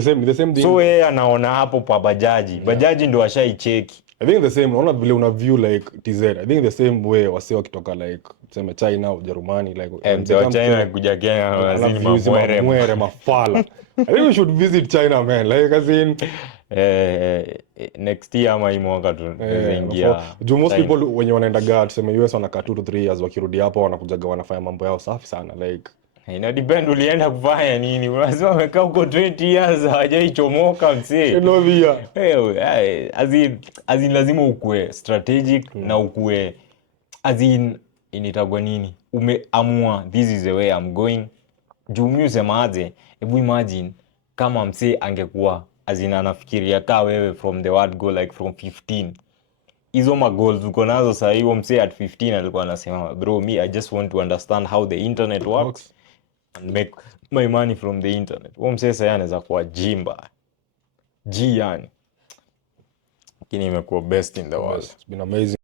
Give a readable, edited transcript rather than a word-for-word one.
the same thing. So yeye anaona hapo pa bajaji. Bajaji ndio ashaicheki. I think the same, unaona vile una view like TZ. I think the same way wase wakitoka like tuseme China au Germany like Mzee China kuja Kenya lazima mwere mafala. I think we should visit China, man. Like as in next year ama hii mwaka tunaingia. Most people wenye wanaendaga tuseme US wanakaa 2 to 3 years, wakirudi hapo wanakujaga wanafanya mambo yao safi sana like ina depend ulienda kufanya nini. Unasema umekaa huko 20 years hajaichomoka msee. As in lazima ukue strategic na ukue as in initagwa nini? Umeamua this is the way I'm going. Juu usemaje? Hebu imagine kama msee angekuwa as in anafikiria ka wewe from the word go like from 15. Hizo goals uko nazo sasa hiyo msee at 15 alikuwa anasema bro me I just want to understand how the internet works and make my money from the internet. Msee sasa anaweza kuwa jimba. Yani. Lakini imekuwa best in the world. It's been amazing.